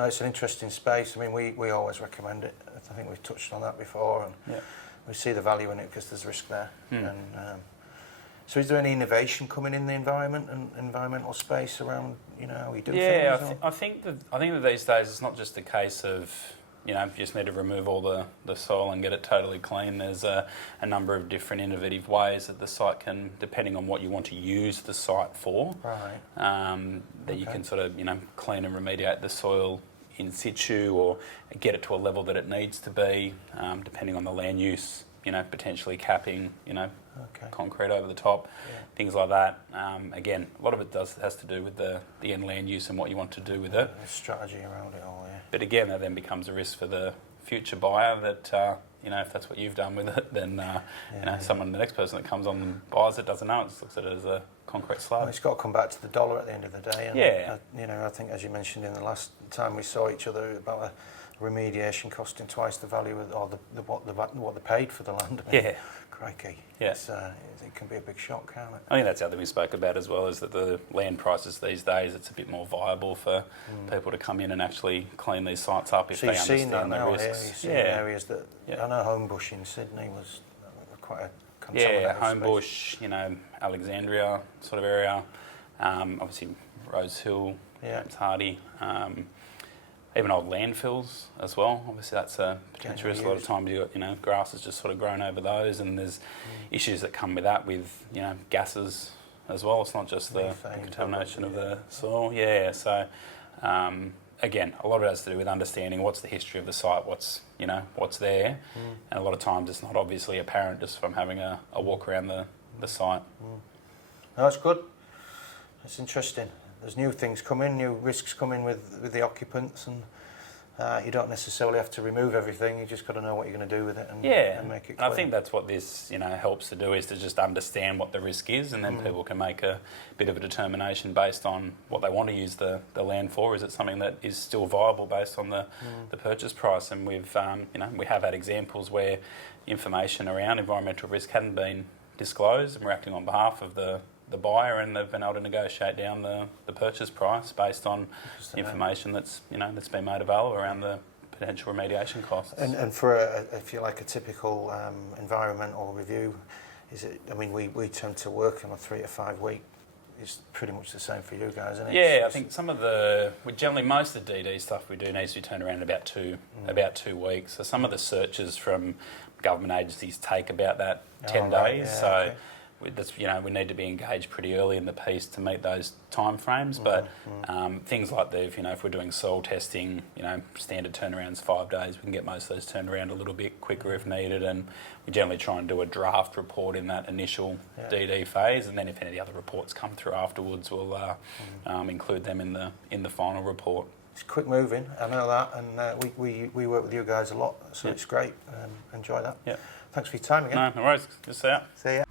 No, it's an interesting space. I mean, we always recommend it. I think we've touched on that before, and we see the value in it because there's risk there. And so, is there any innovation coming in the environment and environmental space around, how we do things? Yeah, I think that these days it's not just a case of you just need to remove all the soil and get it totally clean. There's a number of different innovative ways that the site can, depending on what you want to use the site for, that you can sort of clean and remediate the soil in situ or get it to a level that it needs to be, depending on the land use. Potentially capping, concrete over the top, things like that. Again, a lot of it has to do with the end land use and what you want to do with it. The strategy around it all, But again, that then becomes a risk for the future buyer that, if that's what you've done with it, then, the next person that comes on and buys it doesn't know it, just looks at it as a concrete slab. Well, it's got to come back to the dollar at the end of the day. And, I think, as you mentioned in the last time we saw each other, about a remediation costing twice the value of what they paid for the land. Crikey. Yeah. It can be a big shock, can't it? I think that's the other thing we spoke about as well, is that the land prices these days, it's a bit more viable for people to come in and actually clean these sites up if they understand the risks. You've seen areas that, I know Homebush in Sydney was quite a contaminated Homebush, Alexandria sort of area, obviously Rose Hill, it's Hardy. Even old landfills as well. Obviously, that's a potential risk. A lot of times, grass has just sort of grown over those, and there's issues that come with that, with gases as well. It's not just the contamination of the soil. Yeah. So, again, a lot of it has to do with understanding what's the history of the site, what's there, and a lot of times it's not obviously apparent just from having a walk around the site. No, that's good. That's interesting. There's new things coming, new risks coming with the occupants, and you don't necessarily have to remove everything. You just got to know what you're going to do with it and make it clear. I think that's what this helps to do, is to just understand what the risk is, and then people can make a bit of a determination based on what they want to use the land for. Is it something that is still viable based on the purchase price? And we have had examples where information around environmental risk hadn't been disclosed, and we're acting on behalf of the buyer, and they've been able to negotiate down the purchase price based on information that's been made available around the potential remediation costs. And for if you like a typical environmental review, is it? I mean, we tend to work on a 3 to 5 week. It's pretty much the same for you guys, isn't it? Yeah, I think most of the DD stuff we do needs to be turned around in about 2 weeks. So some of the searches from government agencies take about that 10 days. We need to be engaged pretty early in the piece to meet those time frames. But things like if we're doing soil testing, standard turnaround's 5 days. We can get most of those turned around a little bit quicker if needed, and we generally try and do a draft report in that initial DD phase, and then if any of the other reports come through afterwards, we'll include them in the final report. It's quick moving, I know that, and we work with you guys a lot, so it's great. Enjoy that. Yeah. Thanks for your time again. No worries. Good to see you. See ya.